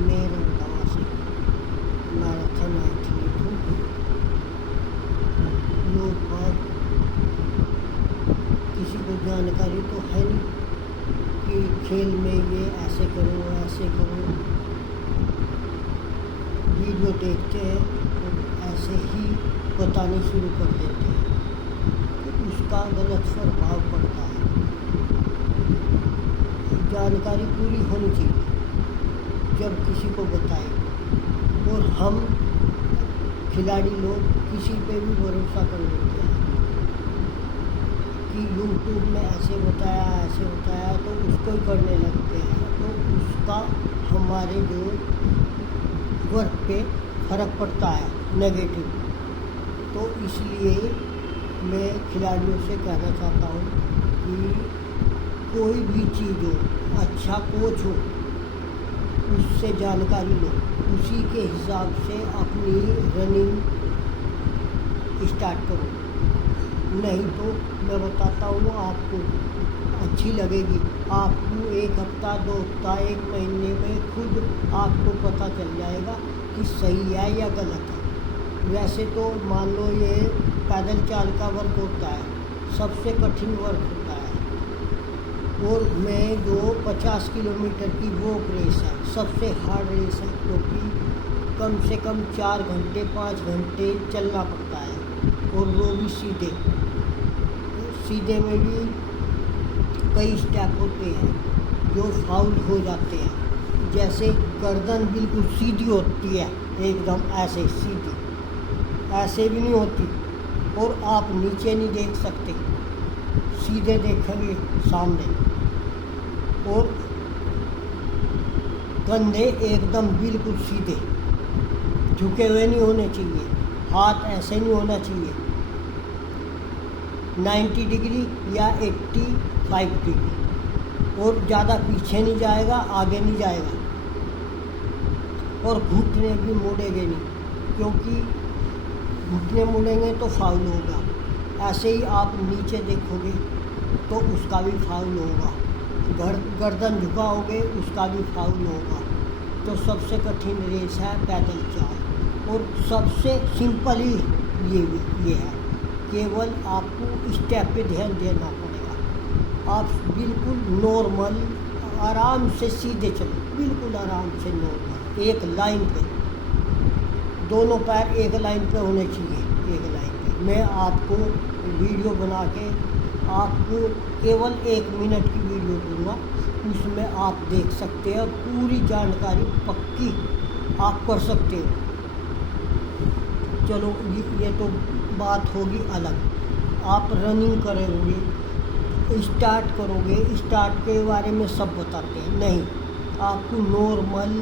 मैं रंगावा से मैराथन एथलीट हूँ। लोग बाग किसी को जानकारी तो है नहीं कि खेल में ये ऐसे करो ऐसे करो, वीडियो देखते हैं तो ऐसे ही बताने शुरू कर देते हैं, तो उसका गलत प्रभाव पड़ता है। जानकारी पूरी होनी चाहिए जब किसी को बताए। और हम खिलाड़ी लोग किसी पे भी भरोसा कर लेते हैं कि यूट्यूब में ऐसे बताया तो उसको ही करने लगते हैं, तो उसका हमारे जो वर्क पे फर्क पड़ता है नेगेटिव। तो इसलिए मैं खिलाड़ियों से कहना चाहता हूँ कि कोई भी चीज़ हो, अच्छा कोच हो, उससे जानकारी लो, उसी के हिसाब से अपनी रनिंग स्टार्ट करो। नहीं तो मैं बताता हूँ आपको अच्छी लगेगी, आपको 1 हफ्ता 2 हफ्ता 1 महीने में खुद आपको पता चल जाएगा कि सही है या गलत है। वैसे तो मान लो ये पैदल चाल का वर्क होता है, सबसे कठिन वर्क होता है। और मैं जो 50 किलोमीटर की वॉक रेस है, सबसे हार्ड रेस है, क्योंकि कम से कम 4 घंटे 5 घंटे चलना पड़ता है, और वो भी सीधे में भी कई स्टेप होते हैं जो फाउल हो जाते हैं। जैसे गर्दन बिल्कुल सीधी होती है, एकदम ऐसे सीधी, ऐसे भी नहीं होती, और आप नीचे नहीं देख सकते, सीधे देखेंगे सामने। और कंधे एकदम बिल्कुल सीधे, झुके हुए नहीं होने चाहिए, हाथ ऐसे नहीं होना चाहिए, 90 डिग्री या 85 डिग्री, और ज़्यादा पीछे नहीं जाएगा, आगे नहीं जाएगा, और घुटने भी मुड़ेंगे नहीं, क्योंकि घुटने मुड़ेंगे तो फाउल होगा। ऐसे ही आप नीचे देखोगे तो उसका भी फाउल होगा, गर्दन झुकाओगे उसका भी फाउल होगा। तो सबसे कठिन रेस है पैदल चाल, और सबसे सिंपल ही ये है, केवल आपको स्टेप पे ध्यान देना पड़ेगा। आप बिल्कुल नॉर्मल आराम से सीधे चलो, बिल्कुल आराम से नॉर्मल, एक लाइन पे, दोनों पैर एक लाइन पे होने चाहिए, एक लाइन पे। मैं आपको वीडियो बना के आपको केवल 1 मिनट की वीडियो दूंगा, उसमें आप देख सकते हैं, पूरी जानकारी पक्की आप कर सकते हो। चलो ये तो बात होगी अलग। आप रनिंग करोगे, स्टार्ट करोगे, स्टार्ट के बारे में सब बताते हैं, नहीं, आपको नॉर्मल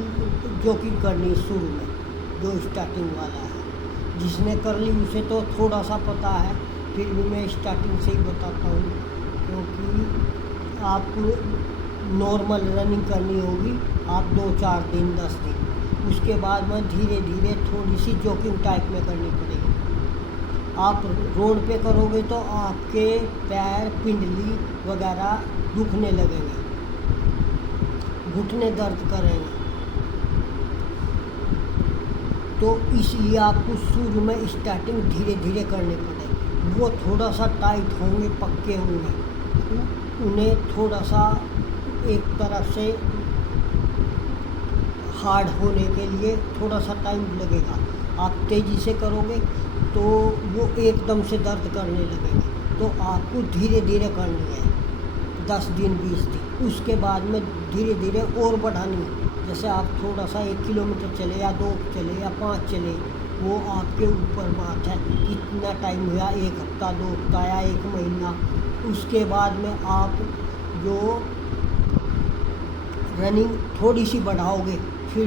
जॉगिंग करनी शुरू में, जो स्टार्टिंग वाला है। जिसने कर ली उसे तो थोड़ा सा पता है, फिर भी मैं स्टार्टिंग से ही बताता हूँ, क्योंकि आपको नॉर्मल रनिंग करनी होगी। आप 2-4 दिन 10 दिन, उसके बाद में धीरे धीरे थोड़ी सी जॉगिंग टाइप में करनी पड़ेगी। आप रोड पे करोगे तो आपके पैर, पिंडली वगैरह दुखने लगेंगे, घुटने दर्द करेंगे। तो इसलिए आपको शुरू में स्टार्टिंग धीरे धीरे करनी पड़ेगी। वो थोड़ा सा टाइट होंगे, पक्के होंगे, उन्हें थोड़ा सा एक तरफ से हार्ड होने के लिए थोड़ा सा टाइम लगेगा। आप तेज़ी से करोगे तो वो एकदम से दर्द करने लगेगा। तो आपको धीरे धीरे करनी है, 10 दिन 20 दिन, उसके बाद में धीरे धीरे और बढ़ानी है। जैसे आप थोड़ा सा 1 किलोमीटर चले या 2 चले या 5 चले, वो आपके ऊपर बात है, कितना टाइम हुआ, 1 हफ्ता 2 हफ्ता या 1 महीना। उसके बाद में आप जो रनिंग थोड़ी सी बढ़ाओगे, फिर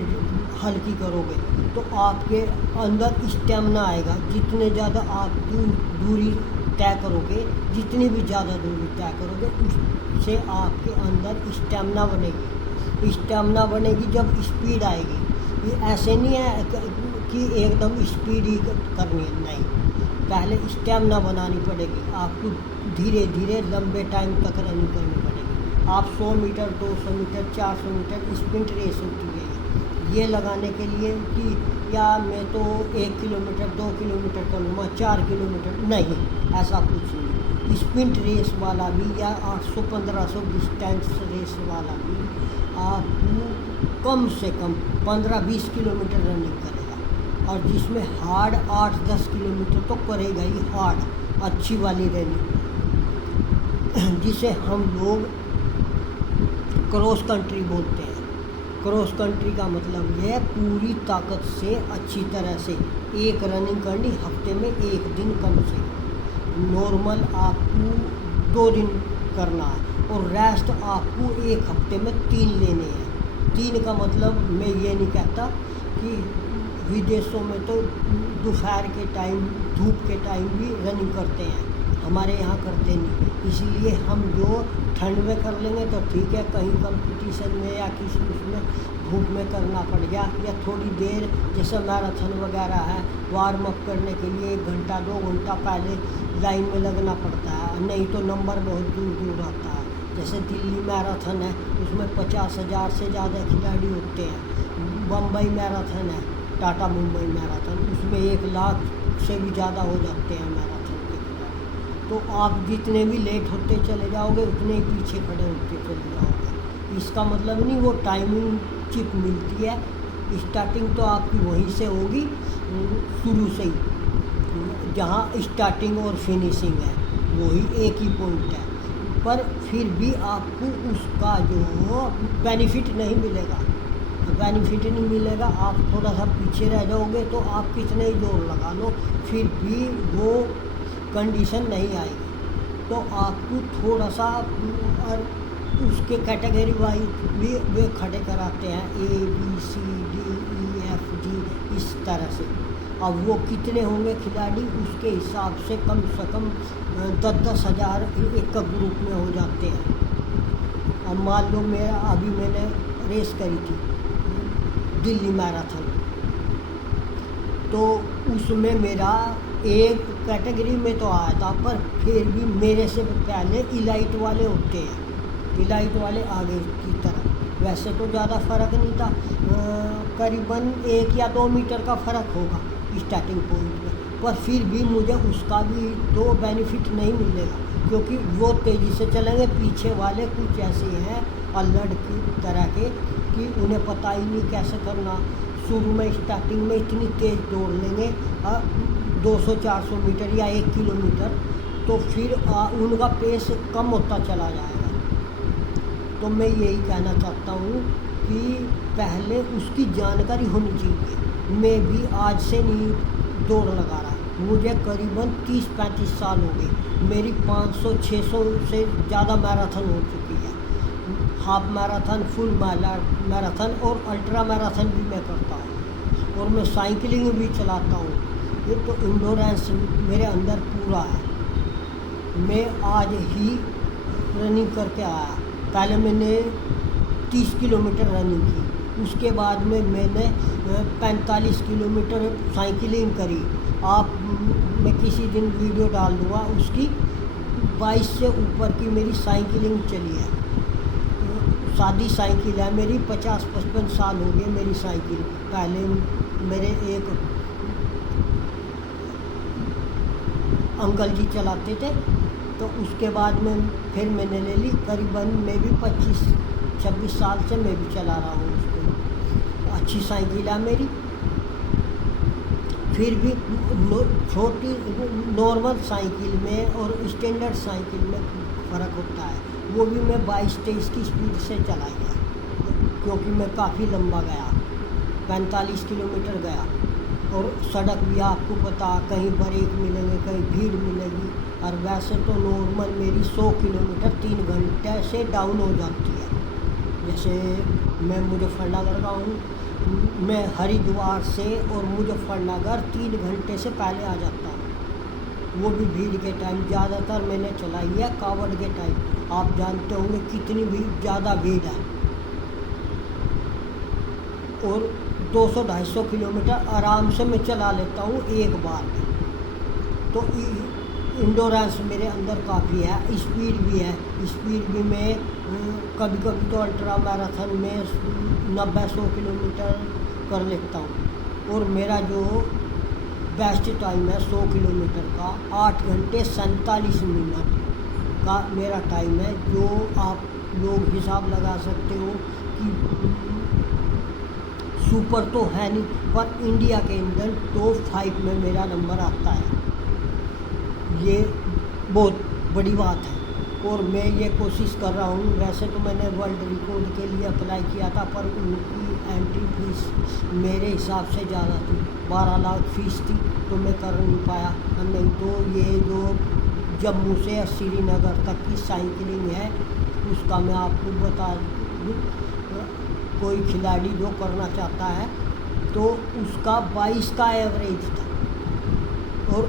हल्की करोगे, तो आपके अंदर स्टेमिना आएगा। जितने ज़्यादा आप दूरी तय करोगे, जितनी भी ज़्यादा दूरी तय करोगे, उससे आपके अंदर स्टेमिना बनेगी। स्टेमिना बनेगी जब स्पीड आएगी। ये ऐसे नहीं है कि एकदम स्पीड ही करनी है, नहीं, पहले स्टेमिना बनानी पड़ेगी। आपको धीरे धीरे लंबे टाइम तक रनिंग करनी पड़ेगी। आप 100 metre 200 metre 400 metre sprint race होती है, ये लगाने के लिए कि या मैं तो 1 किलोमीटर 2 किलोमीटर करूँगा 4 किलोमीटर, नहीं, ऐसा कुछ नहीं। स्प्रिंट रेस वाला भी या 800-1500 डिस्टेंस रेस वाला भी आपको कम से कम 15-20 किलोमीटर रनिंग करेगा, और जिसमें हार्ड 8-10 किलोमीटर तो करेगा ही हार्ड अच्छी वाली रनिंग, जिसे हम लोग क्रॉस कंट्री बोलते हैं। क्रॉस कंट्री का मतलब यह पूरी ताकत से अच्छी तरह से एक रनिंग करनी, हफ्ते में 1 दिन कम से कम। नॉर्मल आपको 2 दिन करना है, और रेस्ट आपको 1 हफ्ते में 3 लेने हैं। 3 का मतलब मैं ये नहीं कहता कि विदेशों में तो दोपहर के टाइम धूप के टाइम भी रनिंग करते हैं, हमारे यहाँ करते नहीं। इसलिए हम जो ठंड में कर लेंगे तो ठीक है, कहीं कंपटीशन में या किसी उसमें धूप में करना पड़ गया, या थोड़ी देर जैसे मैराथन वगैरह है, वार्म अप करने के लिए 1 घंटा 2 घंटा पहले लाइन में लगना पड़ता है, नहीं तो नंबर बहुत दूर दूर आता है। जैसे दिल्ली मैराथन है, उसमें 50,000 से ज़्यादा खिलाड़ी होते हैं। बम्बई मैराथन है, टाटा मुंबई मैराथन, उसमें 1 लाख से भी ज़्यादा हो जाते हैं मैराथन के खिलाड़ी। तो आप जितने भी लेट होते चले जाओगे उतने ही पीछे खड़े होते चले जाओगे। इसका मतलब नहीं वो टाइमिंग चिप मिलती है, स्टार्टिंग तो आपकी वहीं से होगी शुरू से ही, जहाँ स्टार्टिंग और फिनिशिंग है वही एक ही पॉइंट है, पर फिर भी आपको उसका जो बेनिफिट नहीं मिलेगा। बेनिफिट नहीं मिलेगा, आप थोड़ा सा पीछे रह जाओगे तो आप कितने ही जोर लगा लो फिर भी वो कंडीशन नहीं आएगी। तो आपको थोड़ा सा उसके कैटेगरी वाइज भी वे खड़े कराते हैं, ABCDEFG इस तरह से। अब वो कितने होंगे खिलाड़ी, उसके हिसाब से कम 10-10 हज़ार एक का ग्रुप में हो जाते हैं। अब मान लो अभी मैंने रेस करी थी दिल्ली मैराथन, तो उसमें मेरा एक कैटेगरी में तो आया था, पर फिर भी मेरे से पहले इलाइट वाले होते हैं, इलाइट वाले आगे की तरफ। वैसे तो ज़्यादा फ़र्क नहीं था, करीबन 1 या 2 मीटर का फ़र्क होगा स्टार्टिंग पॉइंट में, पर फिर भी मुझे उसका भी तो बेनिफिट नहीं मिलेगा, क्योंकि वो तेज़ी से चलेंगे। पीछे वाले कुछ ऐसे हैं अल्लड़ की तरह के कि उन्हें पता ही नहीं कैसे करना। शुरू में स्टार्टिंग में इतनी तेज़ दौड़ लेंगे 200-400 मीटर या 1 किलोमीटर, तो फिर उनका पेस कम होता चला जाएगा। तो मैं यही कहना चाहता हूँ कि पहले उसकी जानकारी होनी चाहिए। मैं भी आज से नहीं दौड़ लगा रहा, मुझे करीबन 30-35 साल हो गए। मेरी 500-600 से ज़्यादा मैराथन हो चुकी है, हाफ मैराथन, फुल मैराथन और अल्ट्रा मैराथन भी मैं करता हूँ, और मैं साइकिलिंग भी चलाता हूँ। ये तो इंडोरेंस मेरे अंदर पूरा है। मैं आज ही रनिंग करके आया, पहले मैंने 30 किलोमीटर रनिंग की, उसके बाद में मैंने 45 किलोमीटर साइकिलिंग करी। मैं किसी दिन वीडियो डाल दूँगा उसकी। 22 से ऊपर की मेरी साइकिलिंग चली है, सादी साइकिल है मेरी, 50-55 साल हो गए मेरी साइकिल। पहले मेरे एक अंकल जी चलाते थे, तो उसके बाद में फिर मैंने ले ली। करीबन मैं भी 25-26 साल से मैं भी चला रहा हूँ उसको। अच्छी साइकिल है मेरी। फिर भी छोटी नॉर्मल साइकिल में और स्टैंडर्ड साइकिल में फ़र्क होता है। वो भी मैं 22-23 की स्पीड से चलाई है, क्योंकि मैं काफ़ी लंबा गया, 45 किलोमीटर गया। और सड़क भी आपको पता, कहीं ब्रेक मिलेंगे, कहीं भीड़ मिलेगी। और वैसे तो नॉर्मल मेरी 100 किलोमीटर 3 घंटे से डाउन हो जाती है। जैसे मैं मुजफ्फरनगर का हूँ, मैं हरिद्वार से और मुजफ्फरनगर 3 घंटे से पहले आ जाता हूँ, वो भी भीड़ के टाइम। ज़्यादातर मैंने चलाई है कावड़ के टाइम। आप जानते होंगे कितनी भी ज़्यादा भीड़ है, और 200-250 किलोमीटर आराम से मैं चला लेता हूँ एक बार में। तो इंडोरेंस मेरे अंदर काफ़ी है, स्पीड भी है। स्पीड भी मैं कभी कभी तो अल्ट्रा मैराथन में 90-100 किलोमीटर कर लेता हूँ। और मेरा जो बेस्ट टाइम है 100 किलोमीटर का 8 घंटे 47 मिनट का मेरा टाइम है, जो आप लोग हिसाब लगा सकते हो कि सुपर तो है नहीं, पर इंडिया के अंदर टॉप 5 में मेरा नंबर आता है। ये बहुत बड़ी बात है और मैं ये कोशिश कर रहा हूँ। वैसे तो मैंने वर्ल्ड रिकॉर्ड के लिए अप्लाई किया था, पर उनकी एंट्री फीस मेरे हिसाब से ज़्यादा थी, 12 लाख फीस थी, तो मैं कर नहीं पाया। नहीं तो ये जो जम्मू से श्रीनगर तक की साइकिलिंग है, उसका मैं आपको बता दूँ, कोई खिलाड़ी जो करना चाहता है तो उसका 22 का एवरेज था और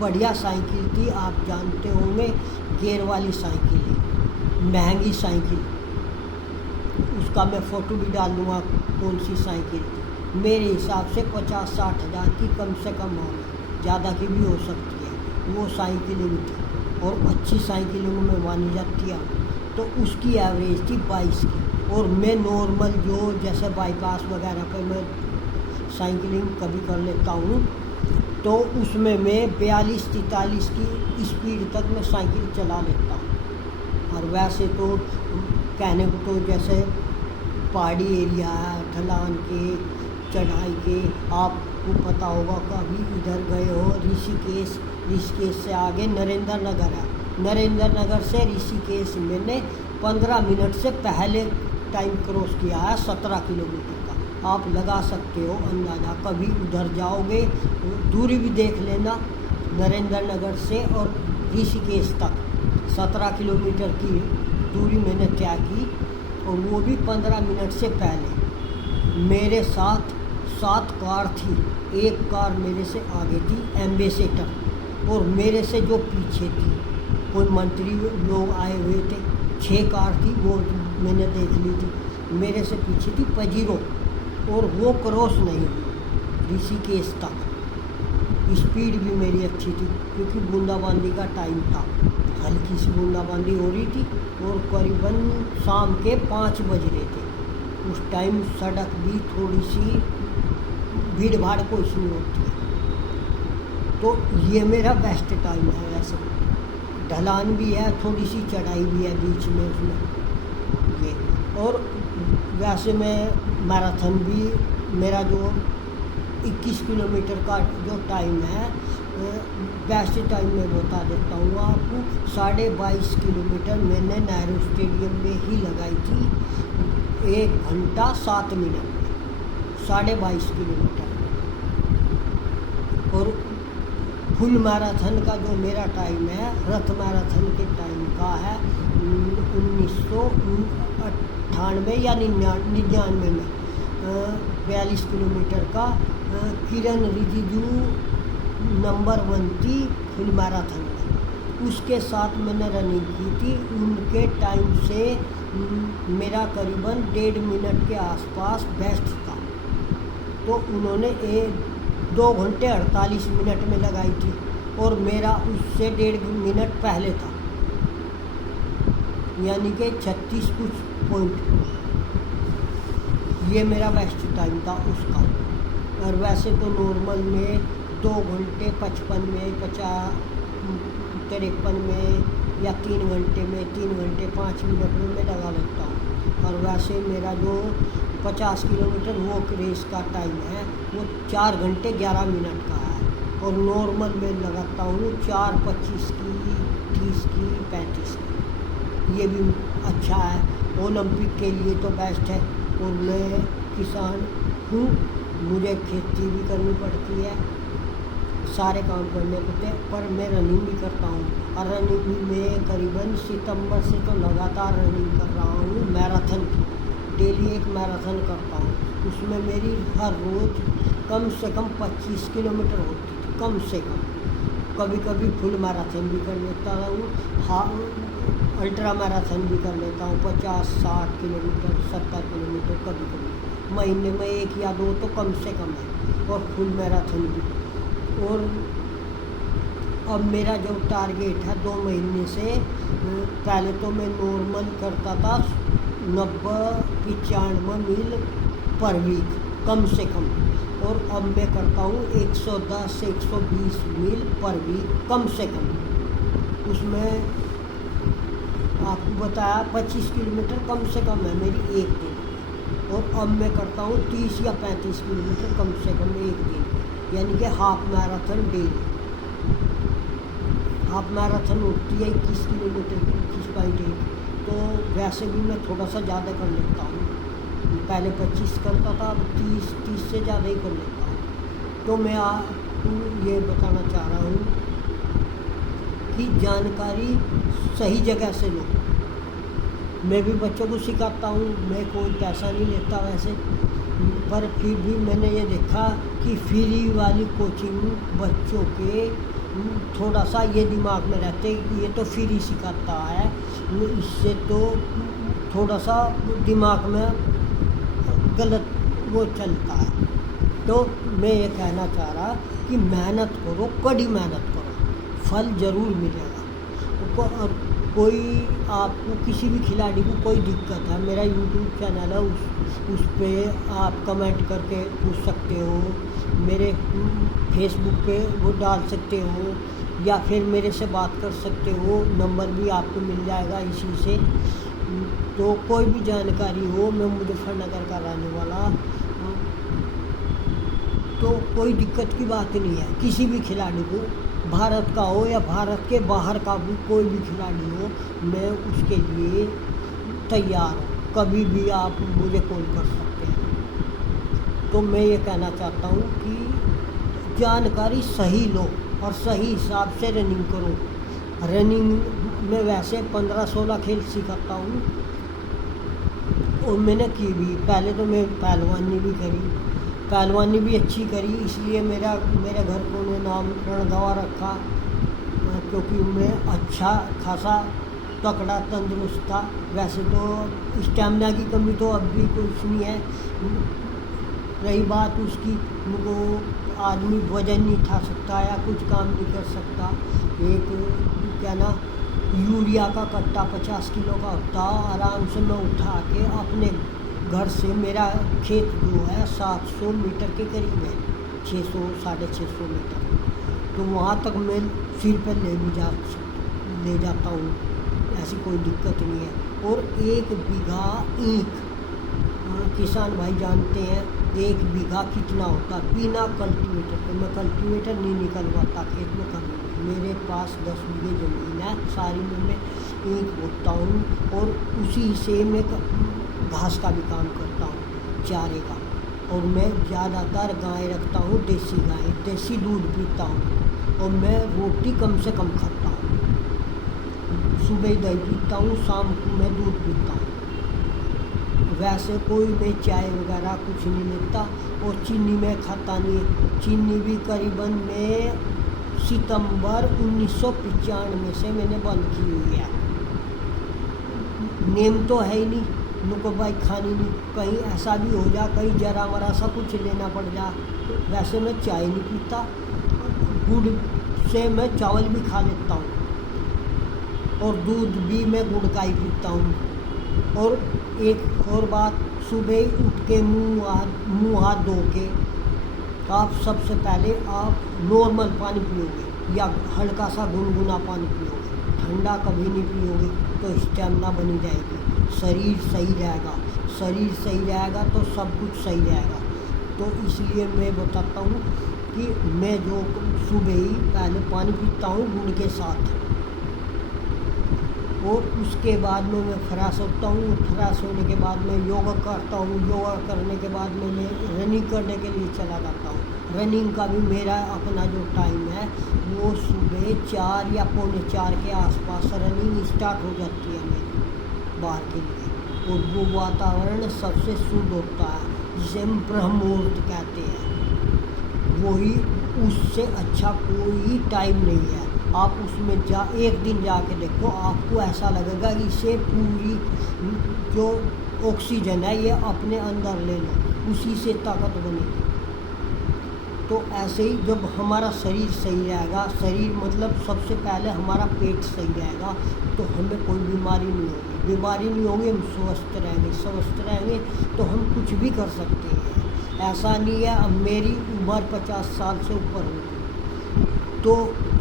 बढ़िया साइकिल थी। आप जानते होंगे, गियर वाली साइकिल है, महंगी साइकिल, उसका मैं फ़ोटो भी डाल दूँगा कौन सी साइकिल थी। मेरे हिसाब से 50-60 हज़ार की कम से कम होगी, ज़्यादा की भी हो सकती है। वो साइकिलिंग थी और अच्छी साइकिलिंग में मानी जाती है, तो उसकी एवरेज थी 22 की। और मैं नॉर्मल जो जैसे बाईपास वगैरह पर मैं साइकिलिंग कभी कर लेता हूँ, तो उसमें मैं 42-43 की स्पीड तक मैं साइकिल चला लेता हूँ। और वैसे तो कहने को तो जैसे पहाड़ी एरिया है, ढलान के, चढ़ाई के, आपको पता होगा कभी इधर गए हो ऋषिकेश से आगे नरेंद्र नगर है, नरेंद्र नगर से ऋषिकेश मैंने 15 मिनट से पहले टाइम क्रॉस किया है 17 किलोमीटर का। आप लगा सकते हो अंदाज़ा, कभी उधर जाओगे दूरी भी देख लेना, नरेंद्र नगर से और ऋषिकेश तक 17 किलोमीटर की दूरी मैंने तय की, और वो भी 15 मिनट से पहले। मेरे साथ 7 कार थी, एक कार मेरे से आगे थी एम्बेसडर, और मेरे से जो पीछे थी कोई मंत्री लोग आए हुए थे, 6 कार थी, वो मैंने देख ली थी। मेरे से पीछे थी पजीरो, और वो क्रॉस नहीं हुई ऋषिकेश तक। स्पीड भी मेरी अच्छी थी क्योंकि बूंदाबांदी का टाइम था, हल्की सी बूंदाबांदी हो रही थी और करीबन शाम के 5 बज रहे थे। उस टाइम सड़क भी थोड़ी सी भीड़ भाड़ को इसमें होती है, तो ये मेरा बेस्ट टाइम है। वैसे ढलान भी है, थोड़ी सी चढ़ाई भी है बीच में उसमें ये। और वैसे मैं मैराथन भी, मेरा जो 21 किलोमीटर का जो टाइम है, बेस्ट टाइम मैं बता देता हूँ आपको। 22.5 किलोमीटर मैंने नेहरू स्टेडियम में ही लगाई थी 1 घंटा 7 मिनट में, 22.5 किलोमीटर। और फुल मैराथन का जो मेरा टाइम है, रथ मैराथन के टाइम का है 1998 या 99 में, 42 किलोमीटर का। किरण रिजिजू नंबर 1 थी फुल मैराथन में, उसके साथ मैंने रनिंग की थी। उनके टाइम से मेरा करीबन 1.5 मिनट के आसपास बेस्ट था, तो उन्होंने 2 घंटे 48 मिनट में लगाई थी और मेरा उससे 1.5 मिनट पहले था, यानी कि 36 कुछ पॉइंट। ये मेरा बेस्ट टाइम था उसका। और वैसे तो नॉर्मल में 2 घंटे 55 में, 53 में, या 3 घंटे में, 3 घंटे 5 मिनट में मैं लगा लेता हूँ। और वैसे मेरा जो 50 किलोमीटर वो रेस का टाइम है, वो 4 घंटे 11 मिनट का है। और नॉर्मल में लगाता हूँ 4:25 की, 30 की, 35 की। ये भी अच्छा है, ओलंपिक के लिए तो बेस्ट है। और मैं किसान हूँ, मुझे खेती भी करनी पड़ती है, सारे काम करने पड़ते हैं, पर मैं रनिंग भी करता हूँ। और रनिंग भी मैं करीबन सितंबर से तो लगातार रनिंग कर रहा हूँ मैराथन की। डेली एक मैराथन करता हूँ, उसमें मेरी हर रोज़ कम से कम 25 किलोमीटर होती थी, कम से कम। कभी कभी फुल मैराथन भी कर लेता हूँ, हाँ, अल्ट्रा मैराथन भी कर लेता हूँ, 50-60 किलोमीटर, 70 किलोमीटर कभी कभी। महीने में 1 या 2 तो कम से कम है, और फुल मैराथन भी। और अब मेरा जो टारगेट है 2 महीने से, पहले तो मैं नॉर्मल करता था 90-95 मील पर वीक कम से कम, और अब मैं करता हूँ 110 से 120 मील पर वीक कम से कम। उसमें आपको बताया 25 किलोमीटर कम से कम है मेरी एक दिन, और अब मैं करता हूँ 30 या 35 किलोमीटर कम से कम एक दिन, यानी कि half marathon daily. Half marathon होती है 21 किलोमीटर की, 21.8। तो वैसे भी मैं थोड़ा सा ज़्यादा कर लेता हूँ, पहले 25 करता था, अब 30 से ज़्यादा ही कर लेता हूँ। तो मैं आपको ये बताना चाह रहा हूँ कि जानकारी सही जगह से लो। मैं भी बच्चों को सिखाता हूँ, मैं कोई पैसा नहीं लेता वैसे, पर फिर भी मैंने ये देखा कि फ्री वाली कोचिंग बच्चों के थोड़ा सा ये दिमाग में रहते कि ये तो फ्री सिखाता है, इससे तो थोड़ा सा दिमाग में गलत वो चलता है। तो मैं ये कहना चाह रहा कि मेहनत करो, कड़ी मेहनत करो, फल ज़रूर मिलेगा। कोई आपको किसी भी खिलाड़ी को कोई दिक्कत है, मेरा यूट्यूब चैनल है, उस पर आप कमेंट करके पूछ सकते हो, मेरे फेसबुक पे वो डाल सकते हो, या फिर मेरे से बात कर सकते हो, नंबर भी आपको मिल जाएगा इसी से। तो कोई भी जानकारी हो, मैं मुजफ्फरनगर का रहने वाला, तो कोई दिक्कत की बात नहीं है। किसी भी खिलाड़ी को, भारत का हो या भारत के बाहर का भी कोई भी खिलाड़ी हो, मैं उसके लिए तैयार हूँ, कभी भी आप मुझे कॉल कर सकते हैं। तो मैं ये कहना चाहता हूँ कि जानकारी सही लो और सही हिसाब से रनिंग करो। रनिंग में वैसे 15-16 खेल सिखाता हूँ, और मैंने की भी, पहले तो मैं पहलवानी भी करी, पहलवानी भी अच्छी करी, इसलिए मेरे घर को ने नाम रणधवा रखा, क्योंकि मैं अच्छा खासा तकड़ा तंदुरुस्त था। वैसे तो स्टेमिना की कमी तो अब भी कुछ नहीं है। रही बात उसकी, वो आदमी वजन नहीं उठा सकता या कुछ काम नहीं कर सकता, एक क्या ना यूरिया का कट्टा 50 किलो का होता, आराम से मैं उठा के अपने घर से, मेरा खेत जो है 700 मीटर के करीब है, 600-650 मीटर, तो वहाँ तक मैं सिर पर ले जाता हूँ, ऐसी कोई दिक्कत नहीं है। और 1 बीघा ईंख, किसान भाई जानते हैं 1 बीघा कितना होता है बिना कल्टीवेटर के। मैं कल्टीवेटर नहीं निकलवाता खेत में कभी, मेरे पास 10 बीघे ज़मीन है, सारी में मैं ईंख बोता हूँ, और उसी से मैं घास का भी काम करता हूँ, चारे का। और मैं ज़्यादातर गाय रखता हूँ, देसी गाय, देसी दूध पीता हूँ, और मैं रोटी कम से कम खाता हूँ। सुबह दही पीता हूँ, शाम को मैं दूध पीता हूँ। वैसे कोई मैं चाय वगैरह कुछ नहीं लेता, और चीनी में खाता नहीं। चीनी भी करीबन मैं सितंबर 1995 से मैंने बंद की हुई है। नेम तो है ही नहीं, नुको भाई खानी नहीं, कहीं ऐसा भी हो जा, कहीं जरा मरा सा कुछ लेना पड़ जा। वैसे मैं चाय नहीं पीता, गुड़ से मैं चावल भी खा लेता हूँ, और दूध भी मैं गुड़ का ही पीता हूँ। और एक और बात, सुबह उठ के मुँह हाथ धो के आप सबसे पहले आप नॉर्मल पानी पियोगे या हल्का सा गुनगुना पानी पियोगे, ठंडा कभी नहीं पियोगे, तो स्टेमिना बनी जाएगी, शरीर सही रहेगा। शरीर सही रहेगा तो सब कुछ सही रहेगा। तो इसलिए मैं बताता हूँ कि मैं जो सुबह ही पहले पानी पीता हूँ गुड़ के साथ, और उसके बाद में मैं फ्रेश होता हूँ। फ्रेश होने के बाद मैं योगा करता हूँ, योगा करने के बाद में मैं रनिंग करने के लिए चला जाता हूँ। रनिंग का भी मेरा अपना जो टाइम है वो सुबह 4 या 3:45 के आसपास रनिंग स्टार्ट हो जाती है मेरी बाहर के लिए, और वो वातावरण सबसे शुद्ध होता है, जिसे हम ब्रह्म मुहूर्त कहते हैं। वही, उससे अच्छा कोई टाइम नहीं है। आप उसमें एक दिन जाके देखो, आपको ऐसा लगेगा कि इसे पूरी जो ऑक्सीजन है ये अपने अंदर ले लो, उसी से ताकत बनेगी। तो ऐसे ही जब हमारा शरीर सही रहेगा, शरीर मतलब सबसे पहले हमारा पेट सही रहेगा, तो हमें कोई बीमारी नहीं होगी। बीमारी नहीं होगी, हम स्वस्थ रहेंगे। स्वस्थ रहेंगे तो हम कुछ भी कर सकते हैं। ऐसा नहीं है अब मेरी उम्र 50 साल से ऊपर होगी तो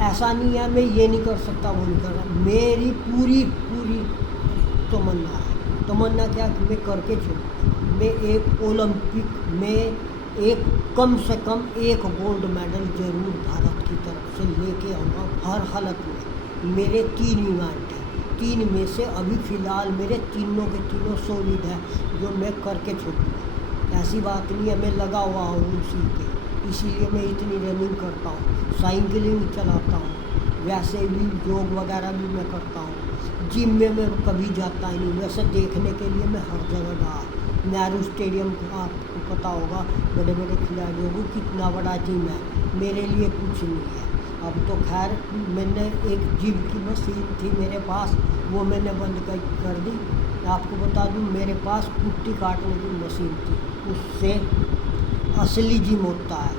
ऐसा नहीं है मैं ये नहीं कर सकता, वो नहीं कर रहा। मेरी पूरी पूरी तमन्ना है। तमन्ना क्या कि मैं करके छोड़ूँ। मैं एक ओलंपिक में एक कम से कम एक गोल्ड मेडल जरूर भारत की तरफ से लेके आऊँगा हर हालत में। मेरे 3 इवेंट हैं, 3 में से अभी फ़िलहाल मेरे तीनों के तीनों सॉलिड है जो मैं करके छोड़ूँगा। ऐसी बात नहीं है मैं लगा हुआ हूँ उसी पे, इसीलिए मैं इतनी रनिंग करता हूँ, साइकिलिंग चलाता हूँ, वैसे भी योग वगैरह भी मैं करता हूँ। जिम में मैं कभी जाता ही नहीं, वैसे देखने के लिए मैं हर जगह गया। नेहरू स्टेडियम आपको पता होगा, बड़े बड़े खिलाड़ियों को कितना बड़ा जिम है, मेरे लिए कुछ नहीं है। अब तो खैर मैंने एक जिम की मशीन थी मेरे पास, वो मैंने बंद कर दी। आपको बता दूं मेरे पास कुट्टी काटने की मशीन थी, उससे असली जिम होता है।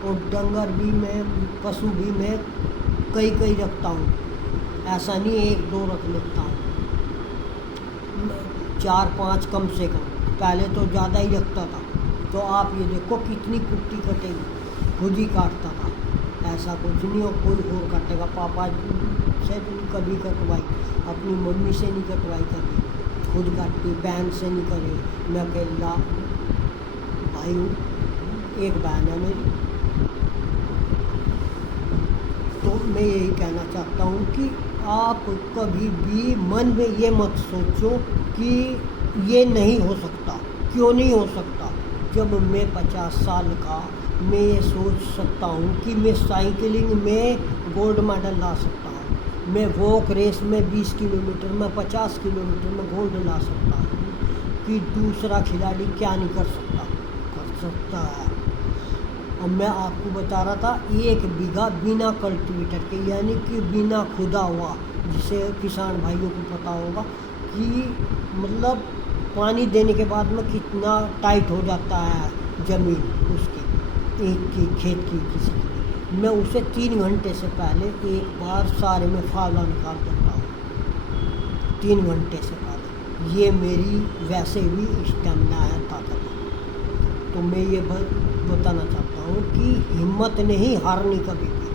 और डंगर भी मैं, पशु भी मैं कई रखता हूँ, ऐसा नहीं 1-2 रख लेता हूँ, 4-5 कम से कम। पहले तो ज़्यादा ही रखता था। तो आप ये देखो कितनी कुट्टी कटेगी, खुद ही काटता था। ऐसा कुछ नहीं हो कोई और काटेगा। पापा से तो नहीं कभी कटवाई, अपनी मम्मी से नहीं कटवाई कभी, खुद काटती। बहन से नहीं करे, मैं अकेला भाई हूँ, एक बहन है मेरी। तो मैं यही कहना चाहता हूँ कि आप कभी भी मन में ये मत सोचो कि ये नहीं हो सकता। क्यों नहीं हो सकता? जब मैं 50 साल का, मैं ये सोच सकता हूँ कि मैं साइकिलिंग में गोल्ड मेडल ला सकता हूँ, मैं वॉक रेस में 20 किलोमीटर में, 50 किलोमीटर में गोल्ड ला सकता हूँ, कि दूसरा खिलाड़ी क्या नहीं कर सकता, कर सकता है। अब मैं आपको बता रहा था 1 बीघा बिना कल्टीवेटर के, यानी कि बिना खुदा हुआ, जिसे किसान भाइयों को पता होगा कि मतलब पानी देने के बाद में कितना टाइट हो जाता है ज़मीन उसकी, एक की खेत की किसी की। मैं उसे 3 घंटे से पहले एक बार सारे में फावड़ा निकाल देता हूँ, 3 घंटे से पहले। ये मेरी वैसे भी स्टेमिना है, ताकत। तो मैं ये बताना चाहता हूँ कि हिम्मत नहीं हारनी कभी भी।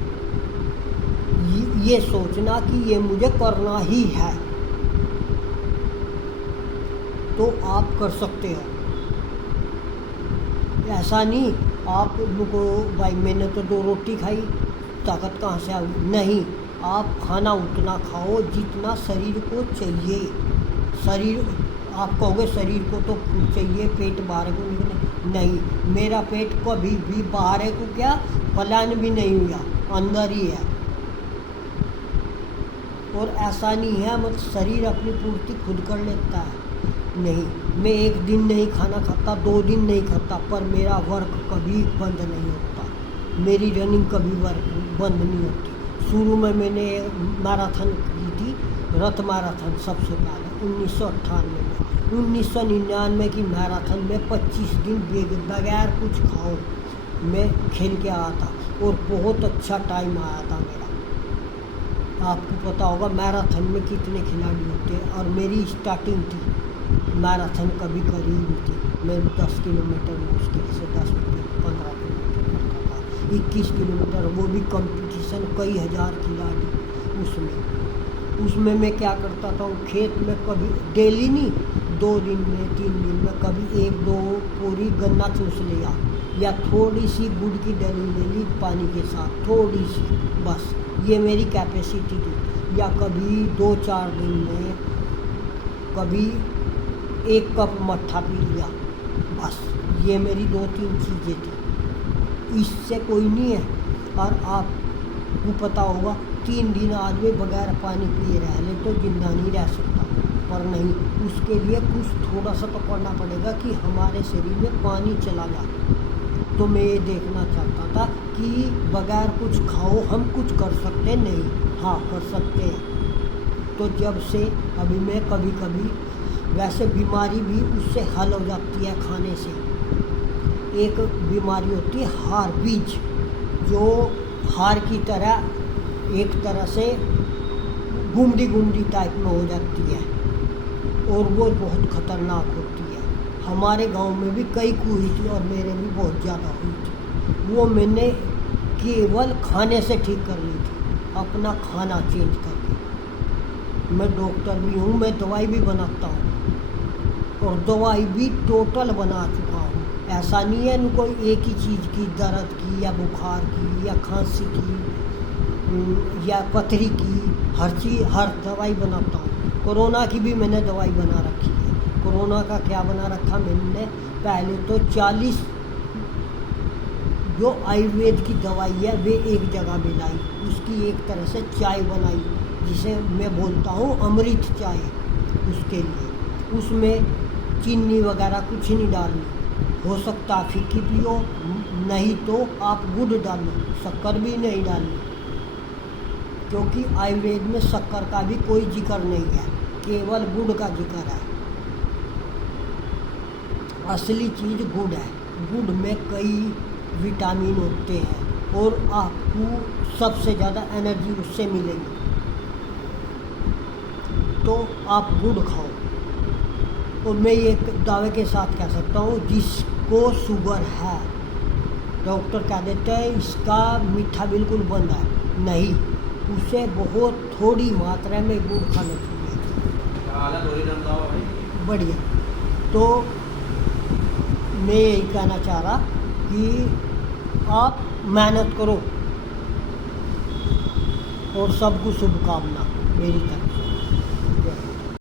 ये सोचना कि ये मुझे करना ही है, तो आप कर सकते हो। ऐसा नहीं आप लोगों भाई मैंने तो 2 रोटी खाई, ताकत कहाँ से आई? नहीं, आप खाना उतना खाओ जितना शरीर को चाहिए। शरीर, आप कहोगे शरीर को तो चाहिए, पेट बाहर को नहीं, मेरा पेट कभी भी बाहर को क्या पलायन भी नहीं हुआ, अंदर ही है। और ऐसा नहीं है मतलब शरीर अपनी पूर्ति खुद कर लेता है, नहीं। मैं 1 दिन नहीं खाना खाता, 2 दिन नहीं खाता, पर मेरा वर्क कभी बंद नहीं होता, मेरी रनिंग कभी बंद नहीं होती। शुरू में मैंने मैराथन की थी, रथ मैराथन सबसे पहले 1998 में। 1999 की मैराथन में 25 दिन बगैर कुछ खाओ मैं खेल के आया था, और बहुत अच्छा टाइम आया था मेरा। आपको पता होगा मैराथन में कितने खिलाड़ी होते हैं, और मेरी स्टार्टिंग थी, मैराथन कभी करी नहीं थी। मैं 10 किलोमीटर मुश्किल से 10-15 किलोमीटर करता था, 21 किलोमीटर, वो भी कंपटीशन, कई हज़ार खिलाड़ी उसमें मैं क्या करता था, खेत में कभी डेली नहीं, 2 दिन में 3 दिन में कभी 1-2 पूरी गन्ना चूस लिया, या थोड़ी सी गुड़ की डली ले ली पानी के साथ, थोड़ी सी, बस ये मेरी कैपेसिटी थी। या कभी 2-4 दिन में कभी 1 कप मट्ठा पी लिया, बस ये मेरी 2-3 चीज़ें थी, इससे कोई नहीं है। और आपको पता होगा 3 दिन आदमी बगैर पानी पिए रह ले तो जिंदा नहीं रह सकता, पर नहीं, उसके लिए कुछ थोड़ा सा तो करना पड़ेगा कि हमारे शरीर में पानी चला जाए। तो मैं ये देखना चाहता था कि बगैर कुछ खाओ हम कुछ कर सकते नहीं, हाँ कर सकते हैं। तो जब से अभी मैं कभी वैसे बीमारी भी उससे हल हो जाती है खाने से, एक बीमारी होती है हार बीज, जो हार की तरह एक तरह से गुमड़ी गुमड़ी टाइप में हो जाती है और वो बहुत खतरनाक होती है। हमारे गांव में भी कई को हुई थी और मेरे भी बहुत ज़्यादा हुई थी। वो मैंने केवल खाने से ठीक कर ली थी, अपना खाना चेंज करके। मैं डॉक्टर भी हूँ, मैं दवाई भी बनाता हूँ और दवाई भी टोटल बना चुका हूँ। ऐसा नहीं है न कोई एक ही चीज़ की, दर्द की या बुखार की या खांसी की या पथरी की, हर दवाई बनाता हूँ। कोरोना की भी मैंने दवाई बना रखी है। कोरोना का क्या बना रखा मैंने, पहले तो 40 जो आयुर्वेद की दवाई है वे एक जगह मिलाई, उसकी एक तरह से चाय बनाई, जिसे मैं बोलता हूँ अमृत चाय। उसके लिए उसमें चीनी वगैरह कुछ नहीं डालनी, हो सकता फीकी पियो, नहीं तो आप गुड़ डालो, शक्कर भी नहीं डालनी, क्योंकि आयुर्वेद में शक्कर का भी कोई जिक्र नहीं है, केवल गुड़ का जिक्र है। असली चीज़ गुड़ है। गुड़ में कई विटामिन होते हैं और आपको सबसे ज़्यादा एनर्जी उससे मिलेगी। तो आप गुड़ खाओ। और मैं ये दावे के साथ कह सकता हूँ, जिसको शुगर है डॉक्टर कह देते हैं इसका मीठा बिल्कुल बंद है, नहीं, उसे बहुत थोड़ी मात्रा में गुड़ खाना चाहिए। बढ़िया। तो मैं यही कहना चाह रहा कि आप मेहनत करो और सबको शुभकामना मेरी तरफ।